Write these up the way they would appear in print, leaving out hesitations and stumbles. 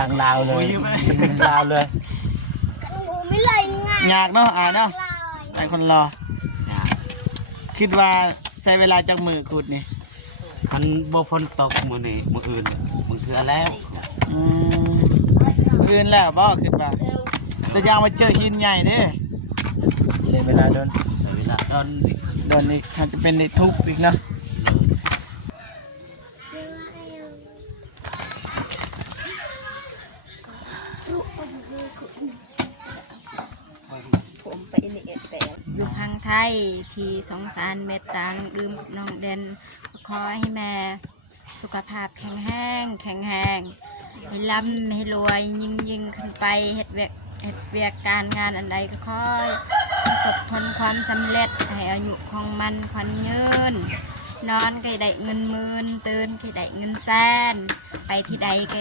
ต่างดาวเลยสเปกดาวเลยไม่เลยง่ายยากเนาะเนาะไอ้คนรอคิดว่าใช้เวลาจากมือขุดนี่มันบ่พ้นตกมือนี่มืออื่นมือเถื่อแล้วอื่นแล้วบ่คิดว่าจะยางมาเจอหินใหญ่เด้ใช้เวลาโดนนี่อาจจะเป็นในทุบอีกเนาะผมไปนี่ไปอยู่พังไทยที่สงสารเมตตาน้องดื่มกับน้องเด่นขอให้แม่สุขภาพแข็งแรงให้ร่ำให้รวยยิ่งขึ้นไปเฮ็ดเวียกการงานอันใดก็ค่อยประสบผลความสำเร็จให้อายุของมันขวัญยืนนอนก็ได้เงินหมื่นตื่นก็ได้เงินแสนไปที่ใดก็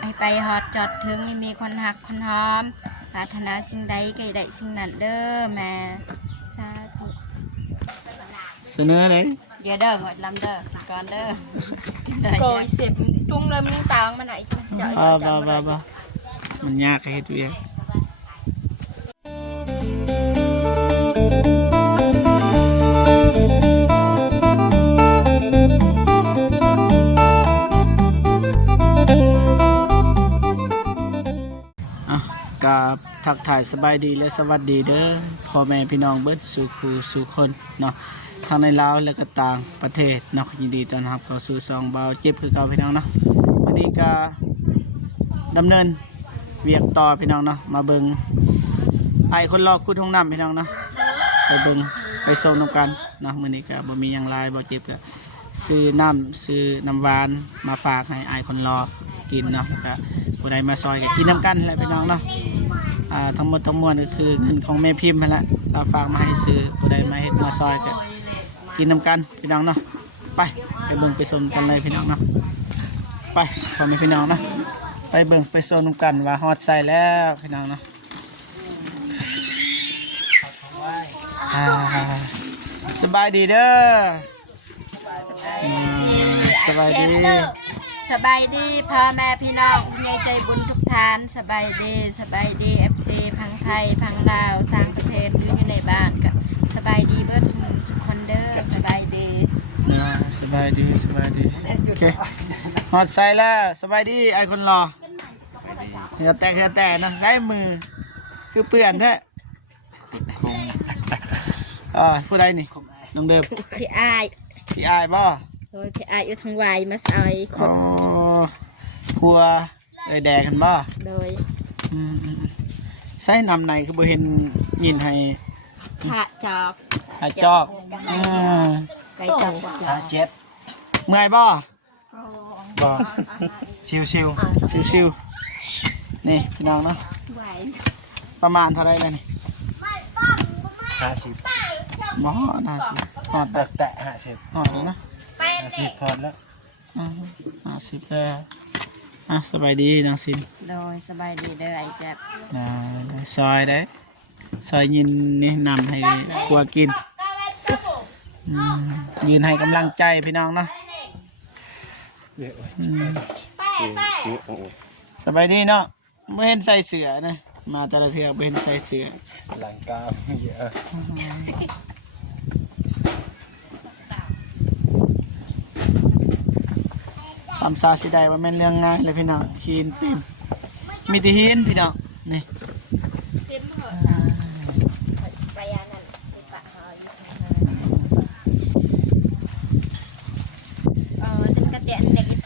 ให้ไปฮอดจอดถึงให้มีคนหักคนหอมปรารถนาสิ่งใดก็ได้สิ่งนั้นเด้อแม่สาธุเสนอเลยเดี๋ยวเด้อหมดลำเด้อก่อนเด้อโกยเสียบจุ้งเลยมึงตางมาไหนจ่ายบ้ามันยากให้ตัวเองกับทักถ่ายสบายดีและสวัสดีเด้อพ่อแม่พี่น้องเบิดสู่ครูสู่คนเนาะทั้งในลาวและก็ต่างประเทศเนาะยินดีต้อนรับเข้าสู่ซองเบาเจ็บคือเก่าพี่น้องเนาะวันนี้ก็ดำเนินเวียกต่อพี่น้องเนาะมาเบิ่งไอคนรอคุดห้องน้ำพี่น้องเนาะไปเบิ่งไปส่งน้ำกันเนาะมื้อนี้ก็บ่มีหยังหลายบ่เจ็บก็ซื้อน้ำหวานมาฝากให้ไอคนรอกินเนาะก็ผู้ใดมาซอยก็กินน้ำกันแหละพี่น้องเนาะทั้งหมดทั้งมวลก็คือเงินของแม่พิมพ์นั่นแหละเราฝากมาให้ซื้อผู้ใดมาเฮ็ดมาซอยก็กินน้ำกันพี่น้องเนาะไปเบิ่งไปชมกันเลยพี่น้องเนาะไปพ่อแม่พี่น้องเนาะไปเบิ่งไปชมกันว่าฮอดใส่แล้วพี่น้องเนาะสบายดีเด้อสบายดีพ่อแม่พี่น้องผู้ใหญ่ใจบุญทุกท่านสบายดีFC พังไทยพังลาวต่างประเทศอยู่ในบ้านก็สบายดีเบิดทุกคนเด้อสบายดีโอเคฮอดใส่แล้วสบายดีไอคนรอเหือแต่นะใช้มือคือเปื่อนแท้ผู้ใดนี่น้องเดิมพี่อายบ่โดยพี่อายอยู่ทางวายมาซอยคนพัวแดกกันบ่โดยใส่นำในคือบ่เห็นยินให้พระจอกไก่จอกเจ็บเมื่อยบ่ชิวนี่พี่น้องเนาะประมาณเท่าไรเลยนี่50บ่50ฮอดแตะ50ฮอดแล้วนะ50พอแล้ว50แล้วสบายดีน้องซิมโดยสบายดีเด้อไอ้แจ๊บซอยได้ซอยยินนี่นำให้ครัวกินยืนให้กำลังใจพี่น้องเนาะสบายดีเนาะไม่เห็นใส่เสื้อนะมาแต่ละเทือกไม่เห็นใส่เสื้อหลังกามเยอะสามซาสีใดว่าแม่นเรื่องง่ายเลยพี่น้องหินเต็มมีแต่หินพี่น้องนี่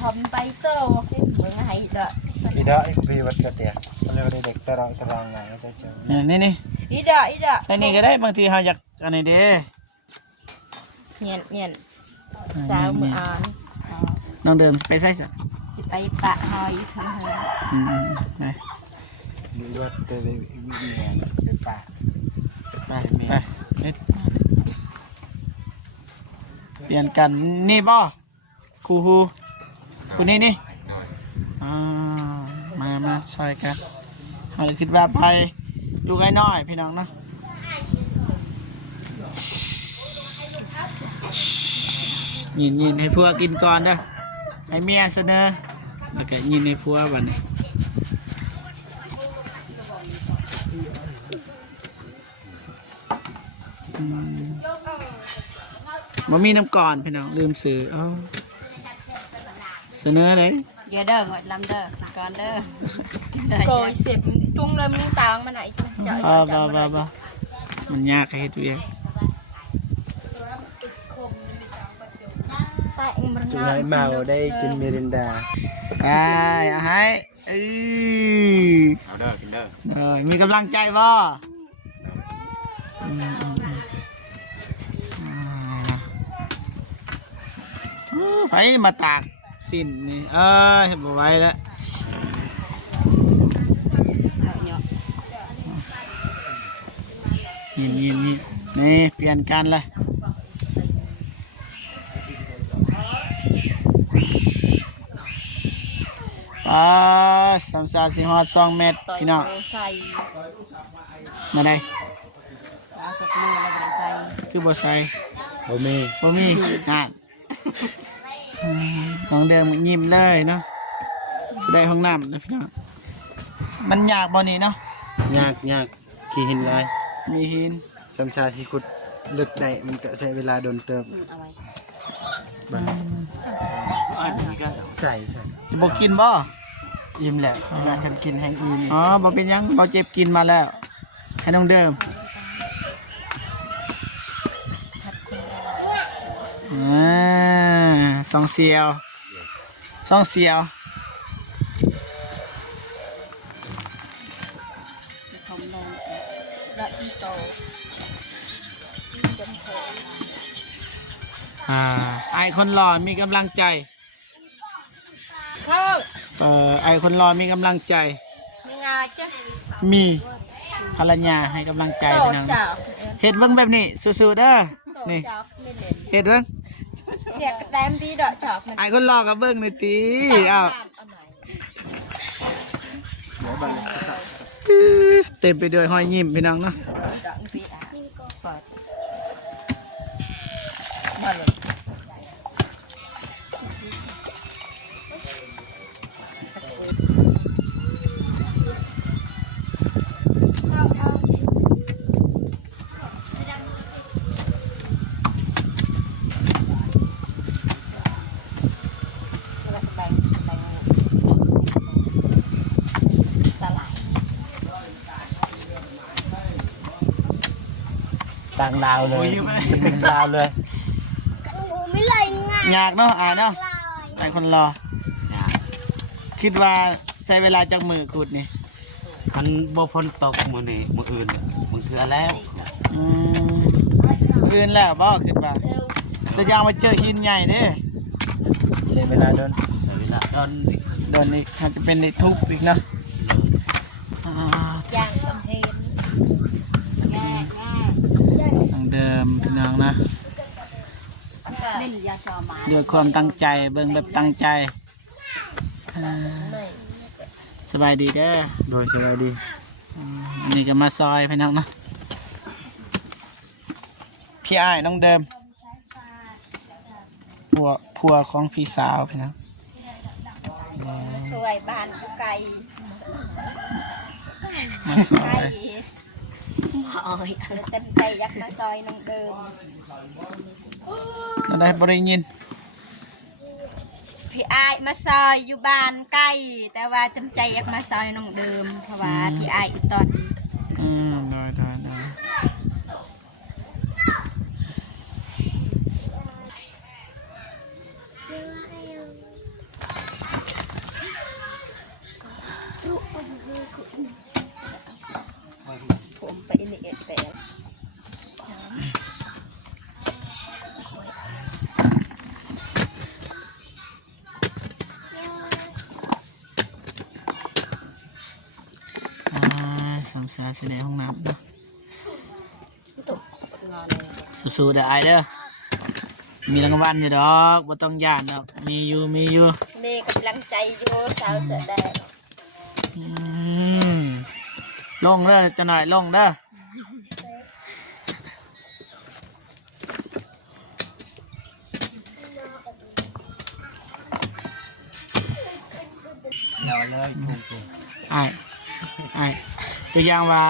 ทำไปโต้ที่เหมือนไงด้อีดาอีกปีวัดกระเตียเรียกเด็กตารางไงก็จะเจอนี่อีดาใช่นี่ก็ได้บางทีเขาอยากอันนี้เด้เนียนสาวมืออ่อนน้องเดิมไปใส่สิไปปะหอยทำไปมีวัดเตยไปปะไปเปลี่ยนกันนี่บ่ครูคุณนี่มาซอยกันเราคิดว่าไปลูกไอ้น้อยพี่น้องเนาะยินให้พวกกินก่อนเด้อให้เมียเสนอแล้วก็ยินให้พวกวันนี้ บ่มีน้ำก่อนพี่น้องลืมซื้อเอาเสนอเลย เยอะเด้อหมดลำเด้อก่อนเด้อ โกยเสียบจุงเลยมึงตางมันไหนเจาะ บ่ เจาะ บ่บ่บ่มันยากให้เฮ็ดเวียก แต่มัน จุให้เมาได้กินเมรินดา ไปเอาให้เอาเด้อกินเด้อ มีกำลังใจบ่ไปมาตากสิ้นนี่เห็นบ่ไหว้แล้วนี่เปลี่ยนกันเลยสามสาสี่ฮอด2 เมตร ต่อย พี่น้อง ใส่ มาได้ อาสกมือแล้วใส่ คือบ่ใส่ บ่มี บ่มีงานน้องเดิมยิ้มเลยเนาะสิได้ห้องน้ำนะพี่น้องมันยากบ่นี่เนาะ ยากขี้หินลาย มีหิน ซ้ำซาสิขุดลึกได้มันก็ใช้เวลาโดนเติบ เอาไว้ บัด อันนี้ก็ ใส่ สิบ่กินบ่ อิ่มแล้วเวลาคันกินแห้งอิ่ม อ๋อบ่เป็นหยังบ่เจ็บกินมาแล้ว ให้น้องเดิมสองเสียวของนอนดอกที่โตจนโผล่ ไอคนหล่อมีกำลังใจ เข้า ไอคนหล่อมีกำลังใจ ยังไงจ๊ะ มีภรรยาให้กำลังใจ โต พี่น้อง เจ้า เฮ็ดเบิ่งแบบนี้สู้ๆเด้อ โต นี่ เจ้าไม่เล่น เฮ็ดเบิ่ง เสียกระแดมปีดอกจอกมัน ไอคนหล่อกับเบิ่งนี่ติอ้าว เอาหน่อย เต็มไปด้วยรอยยิ้มพี่น้องเนาะ ดอกปีอ่ะเปิดมาเลย สบายสลาย ต่างดาวเลยจะเป็นดาวเลย ยากเนาะอายเนาะไอคนหล่อคิดว่าใช้เวลาจักมือขุดนี่ มันบ่พ้นตกมื้อนี้มื้ออื่นมึงเถื่อแล้ว อืมเกินแล้วบ่คิดว่าจะยางมาเจอหินใหญ่เด้ ใช้เวลาโดน ใช้เวลาดอน เดินนี่อาจจะเป็นในทุบอีกเนาะ ย่างตำเพนง่าย ทางเดิมพี่น้องนะ เล่นยาชอมา ด้วยความตั้งใจเบิ่งแบบตั้งใจสบายดีเด้อ โดยสวัสดี อันนี้ก็มาซอยพี่น้องเนาะพี่อ้ายน้องเดิมผัวของพี่สาวพี่น้อง สวยบ้านผู้ไก่ มาซอ ไก่ ย เต็มใจยักมาซอยน้องเดิม เราได้บริยิน พี่อายมาซอยอยู่บ้านใกล้แต่ว่าเต็มใจอยากมาซอยน้องเดิมเพราะว่าพี่อายอยู่ตอน ได้ ผมไปอินเดียไปแล้ว สามสาแสดงห้องน้ำเนาะ ตุกงอนเลย สู้ๆเด้อไอายเด้อมีรางวัลอยู่ดอกบ่ต้องย่านดอกมีอยู่ เมย์กำลังใจอยู่สาวเสือแดง อืมลงเด้อจะหน่อยลงเด้อ เอาเลยถูก ไอ้ตัวอย่างว่า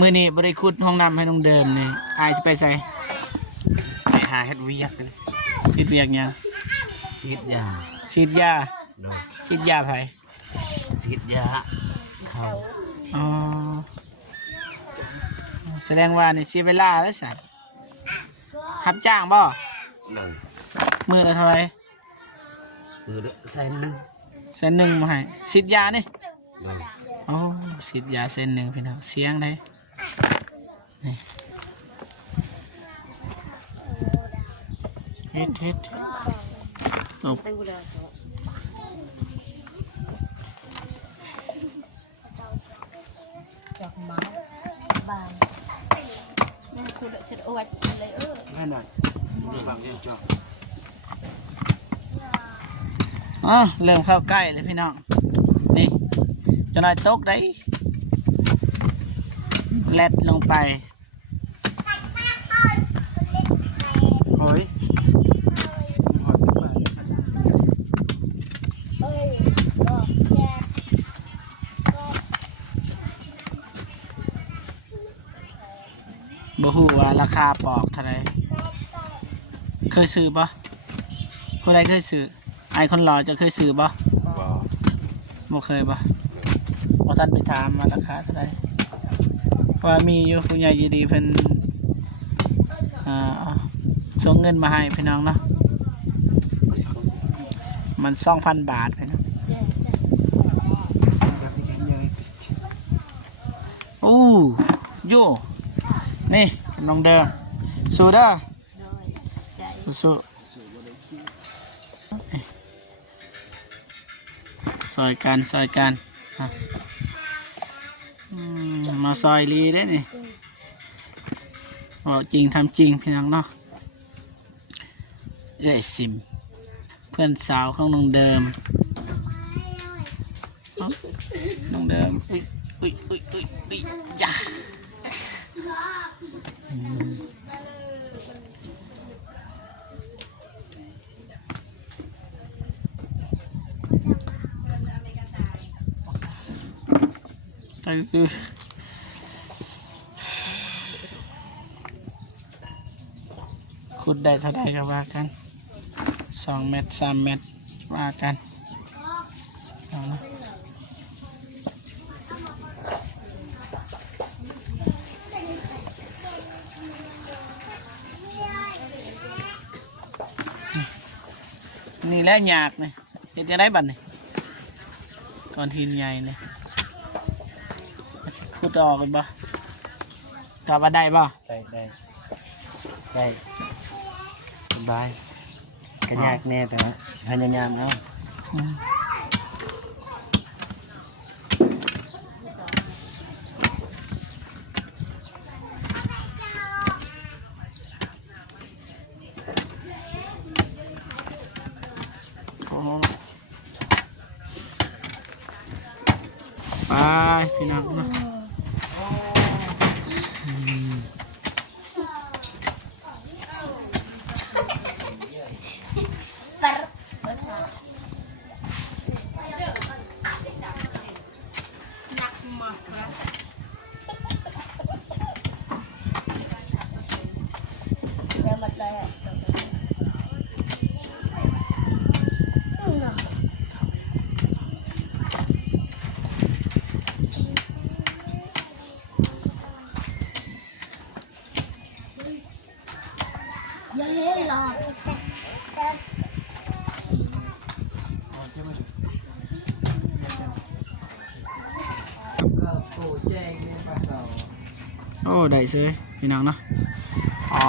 มื้อนี้บ่ได้ขุดห้องน้ำให้น้องเดิมนี่อายสิไปใส่ ไปหาเฮ็ดเวียกเลย คิดเวียกหยัง ฉีดยา ฉีดยา โดย ฉีดยาไผ ฉีดยาเขา อ๋อแสดงว่านี่เสียเวลาแล้วสัตว์รับจ้างบ่ โดย มื้อละเท่าไหร่ มือละแสนหนึ่ง แสนหนึ่งมาให้ฉีดยานี่ โดย โอ้ฉีดยาเส้นหนึ่งพี่น้องเสียงได้นี่เฮ็ดเฮ็ดตบ นี่คือเสร็จอวดเลย แม่หน่อยบางอย่างจ้ะ อ๋อเริ่มเข้าใกล้เลยพี่น้องนี่จะน้อยตกได้แลดลงไป โอ้ย บ่ฮู้ว่าราคาปอกเท่าไหร่เคยซื้อปะผู้ใดเคยซื้อไอคนหล่อจะเคยซื้อปะ บ่ บ่เคยปะบ่ท่านไปถามว่าราคาเท่าไหร่เพราะว่ามีอยู่ผู้ใหญ่ใจดีเพิ่นส่งเงินมาให้พี่น้องเนาะมัน 2,000 บาทพี่น้องโอ้โยนี่น้องเดิมสู้เด้อสู้ซอยกันฮะมาซอยลีได้นี่บอกจริงทำจริงพี่น้องเนาะเอ้ยซิมเพื่อนสาวของน้องเดิมเอ้าน้องเดิมอุ้ยจ้าขุดได้เท่าใดก็ว่ากัน2 เมตร 3 เมตรว่ากันเอานะนี่แหละยากนี่เฮ็ดจะได้บัดนี่ก่อนทีนใหญ่นี่ขุดออกกันบ่กลับว่าได้บ่ ได้สบายก็ยากแน่แต่ว่าสิพยายามเอา อืมโอ้ไปพี่น้องเนาะโอ้ได้เซยพี่น้องเนาะอ๋อ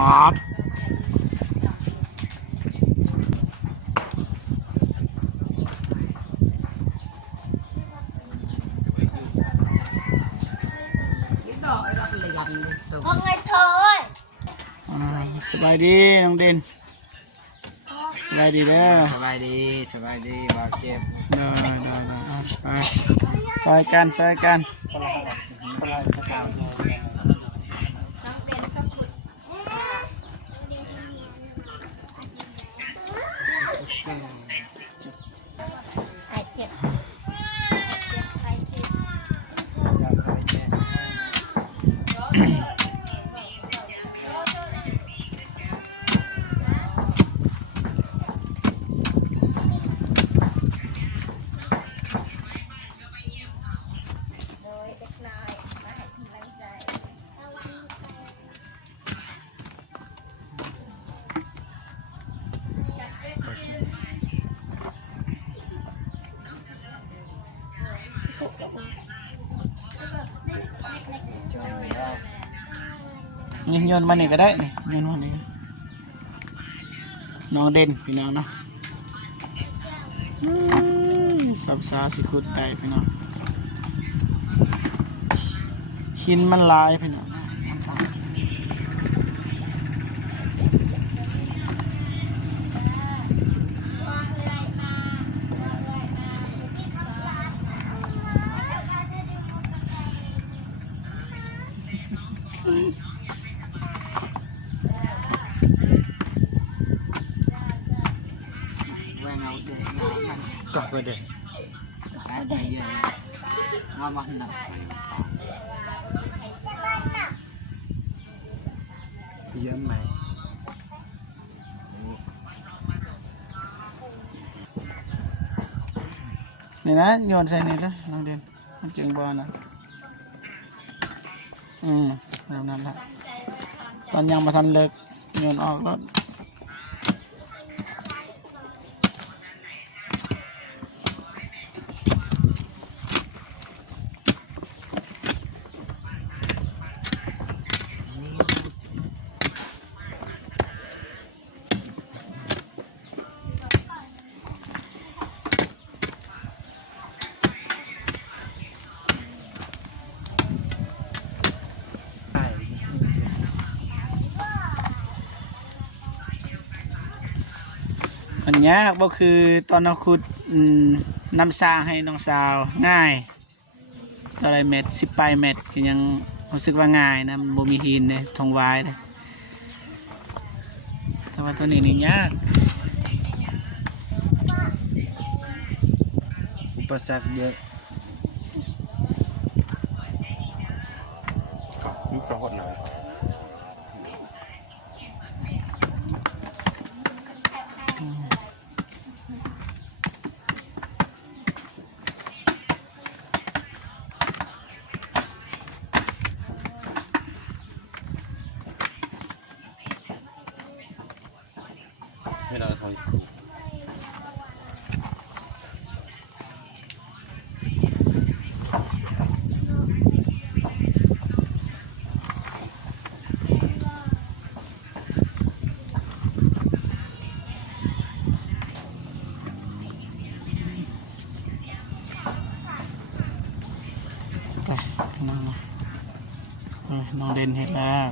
สบายดีน้องเด่นสบายดีเด้อ สบายดีบ่เจ็บ ได้ไปซอยกัน เ นี่โยนมานี่ก็ได้นี่โยนมานี่น้องเด่นพี่น้องเนาะสับสาสิขุดได้พี่น้องชิ้นมันลายพี่น้องก็ไปเด้เยอะไหมนี่นะโยนใส่นี่ละน้องเด่นมันจึงบอลนะแบบนั้นละตอนยังมาทันเลิกโยนออกแล้วมันยากบ่คือตอนเราขุดน้ำซางให้น้องสาวง่ายต่อไรเม็ด10 ปลายเม็ดก็ยังรู้สึกว่าง่ายนะบ่มีหินเลยทองวายเลยแต่ว่าตัวนี้นี่ยากอุปสรรคเยอะนี่ประหดเลย ให้เราทำไปน้องเด่นเห็นแล้ว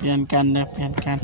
เปลี่ยนกันนะเปลี่ยนกัน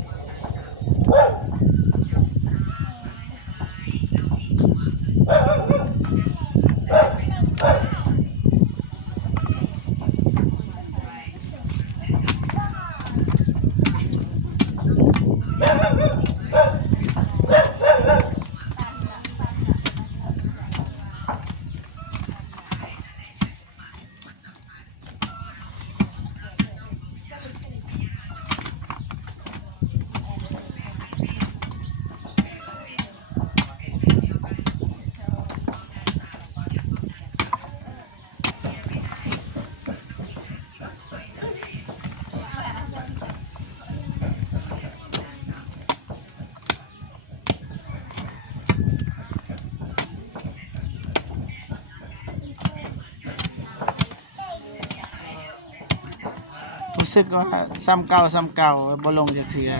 รู้สึกว่าซ้ำเก่าบ่ลงจากเถื่อ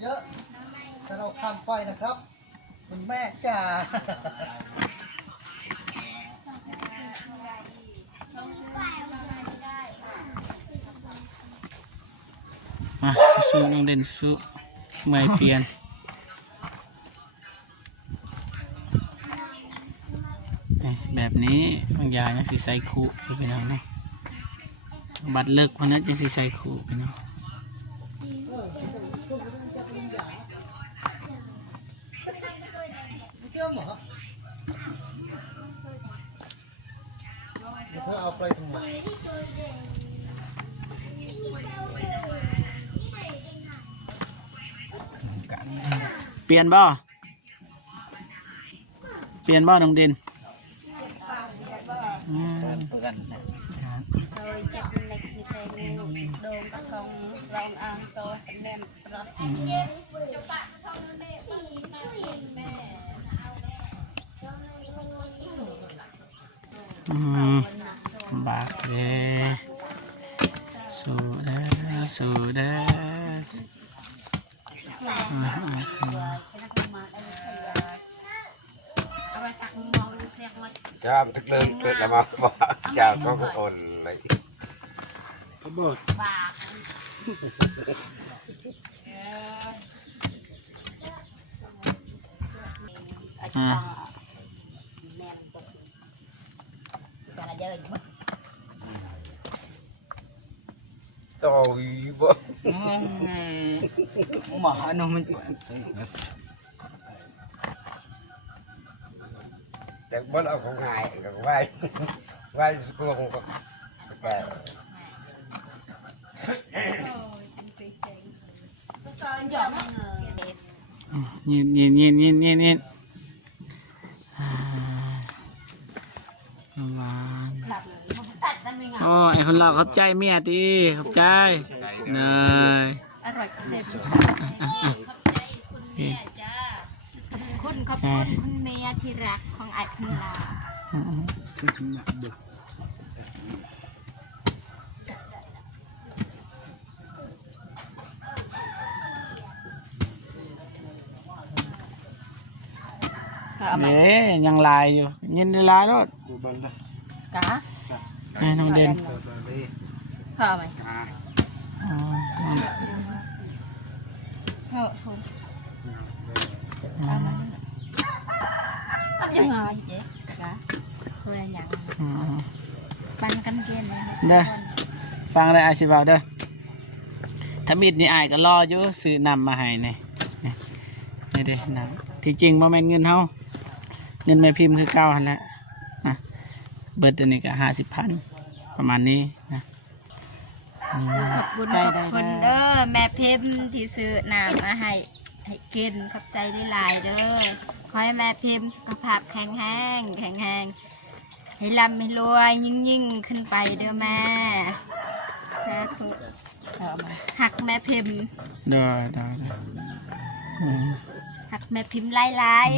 เยอะถ้าเราข้ามไปนะครับคุณแม่จ๋าสู้น้องเด่นสู้ไม่เปลี่ยนแบบนี้บางอย่างยังสิใส่คู่ไปน้องเนาะบัดเลิกวันนั้นจะสิใส่คู่ไปน้อง เอาไปทำไม เปลี่ยนบ่น้องเด่นอืม เพื่อน โดยเจ็บเล็กมีแต่งูโดนกระทงรองอ่างโตสำเร็จรถ อืมบากเด้สู้เด้อสู้เด้ออืม เอาไปตักมองเสียงว่า Cha thức lên tuyệt là mà chào có một ồn này บากอ่า แม่ตกกันเยอะอยู่ tôi bố หมาโนมัน chắc bố nó không ngại còn vai vai cô không có kệ ยินอ่าประมาณโอ้ไอคนเราขอบใจเมียตีขอบใจเนย อร่อยเซ็ต คุณขอบคุณคุณเมียที่รักของไอ้คุณลา เด้ยังลายอยู่ยินได้ลายรถ กะ ให้น้องเด่น เพิ่มไหม อ๋อ เพิ่มคุณทำยังไงเจ๊กะ เพื่ออย่าง อ๋อ ปันกันเกณฑ์ เด้อฟังได้อาสิบ่าวเด้อถ้ามิดนี่อายก็รออยู่ซื้อนำมาให้นี่นี่เด้อนำที่จริงบ่แม่นเงินเฮาเงินแม่พิมพ์คือเก่าหั่นแหละนะเบิดอันนี้ก็50,000ประมาณนี้นะอืม ขอบคุณขอบคุณเด้อแม่พิมพ์ที่ซื้อน้ำมาให้กินขอบใจหลายๆเด้อขอให้แม่พิมพ์สุขภาพแข็งแรงให้ร่ำให้รวยยิ่งขึ้นไปเด้อแม่สาธุ เพิ่มไหม หักแม่พิมพ์ ได้อืม หักแม่พิมพ์หลาย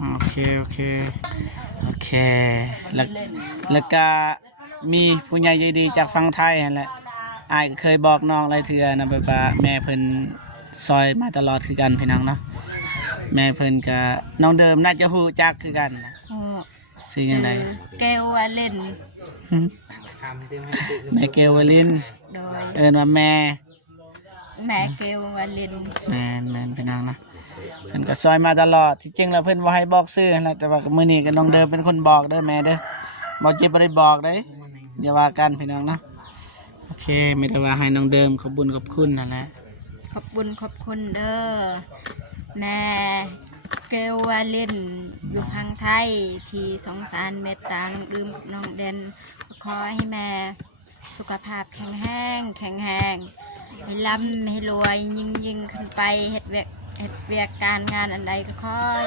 โอเคแล้วก็มีผู้ใหญ่ใจดีจากฝั่งไทยนั่นแหละอายก็เคยบอกน้องหลายเทื่อนะแบบว่าแม่เพิ่นซอยมาตลอดคือกันพี่น้องเนาะแม่เพิ่นก็น้องเดิมน่าจะฮู้จักคือกันนะ ๆโอ้ ชื่อจังได เกลวาเล่น แม่เกลวลิน โดย เอิ้นว่าแม่ แม่เกลวาเล่น แม่นพี่น้องนะเพิ่นก็ซอยมาตลอดที่จริงแล้วเพิ่นบ่ให้บอกชื่อนั่นแหละแต่ว่ามื้อนี้ก็น้องเดิมเป็นคนบอกเด้อแม่เด้อบ่เจ็บบ่ได้บอกเด้อย่าว่ากันพี่น้องเนาะโอเคไม่ได้ว่าให้น้องเดิมขอบคุญขอบคุณนั่นแหละ ขอบคุณเด้อแม่เกลวาเล่นอยู่พังไทยที่สงสารเมตตาน้องดื่มกับน้องเดนขอให้แม่สุขภาพแข็งแรงให้ร่ำให้รวยยิ่งขึ้นไปเฮ็ดเวียกการงานอันใดก็ขอให้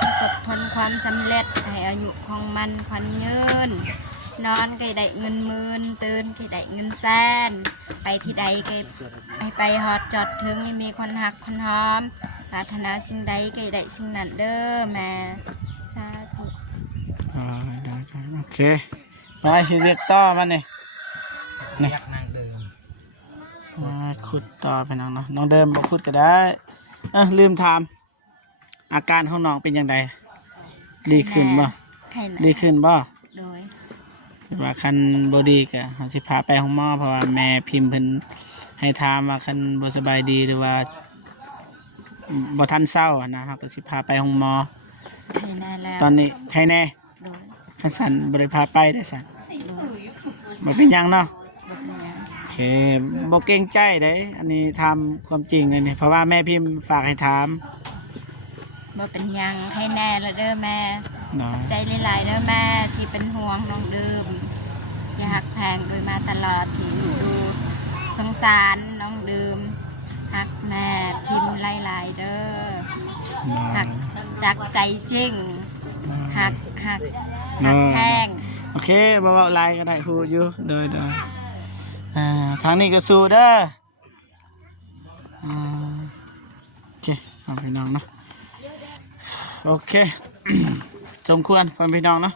ประสบผลความสำเร็จให้อายุของมันขวัญยืนนอนก็ได้เงินหมื่นตื่นก็ได้เงินแสนไปที่ใดก็ให้ไปฮอดจอดถึงให้มีคนหักคนหอมปรารถนาสิ่งใดก็ได้สิ่งนั้นเด้อแม่สาธุ ได้โอเคไปเรียกต่อมานี่ อยากนางเดิม ขุดต่อไปน้องเนาะน้องเดิมบอกขุดก็ได้ลืมถามอาการของน้องเป็นยังไงดีขึ้นบ่ ใครนะ ดีขึ้นบ่ โดย ว่าคันบ่ดีก็เฮาสิพาไปห้องหมอเพราะว่าแม่พิมพ์เพิ่นให้ถามว่าคันบ่สบายดีหรือว่าบ่ทันเศร้าอะนะเฮาก็สิพาไปห้องหมอ ใครแน่แล้ว ตอนนี้ใครแน่ โดย คันสั่นบ่ได้พาไปได้อสั่น โดย บ่เป็นหยังเนาะ บ่เป็นหยัง โอเค เคบ่เกรงใจเด้อันนี้ทำความจริงเลยนี่เพราะว่าแม่พิมพ์ฝากให้ถาม บ่เป็นหยังให้แน่ละเด้อแม่ เนาะ ใจหลายๆเด้อแม่ที่เป็นห่วงน้องดื่มอย่าหักแพงโดยมาตลอดที่ดูสงสารน้องดื่มหักแม่พิมพ์หลายๆเด้อหักจากใจจริงหักแพง โอเคบ่เว้าหลายก็ได้ฮู้อยู่โดยทางนี้ก็สู้เด้อโอเคเอาพี่น้องเนาะโอเค สมควรฟังพี่น้องเนาะ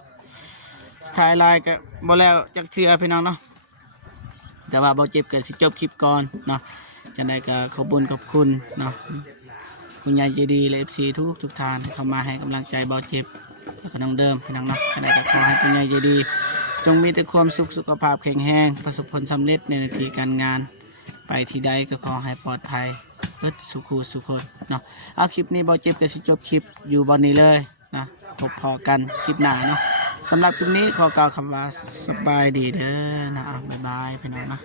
สไตล์ไลน์ก็บ่แล้วจักเทื่อพี่น้องเนาะแต่ว่าบ่เจ็บก็สิจบคลิปก่อนเนาะจังได๋ก็ขอบคุญขอบคุณเนาะคุณยายใจดีและ FC ทุกท่านที่เข้ามาให้กำลังใจบ่เจ็บแล้วก็น้องเดิมพี่น้องเนาะจังได๋ก็ขอให้คุณยายใจดีจงมีแต่ความสุขสุขภาพแข็งแรงประสบผลสำเร็จในหน้าที่การงานไปที่ใดก็ขอให้ปลอดภัยเบิดสุขสุขคนเนาะเอาคลิปนี้บ่เจ็บก็สิจบคลิปอยู่บ่นี้เลยนะพบพอกันคลิปหน้าเนาะสำหรับคลิปนี้ขอกล่าวคำว่าสบายดีเด้อนะบ๊ายบายพี่น้องนะ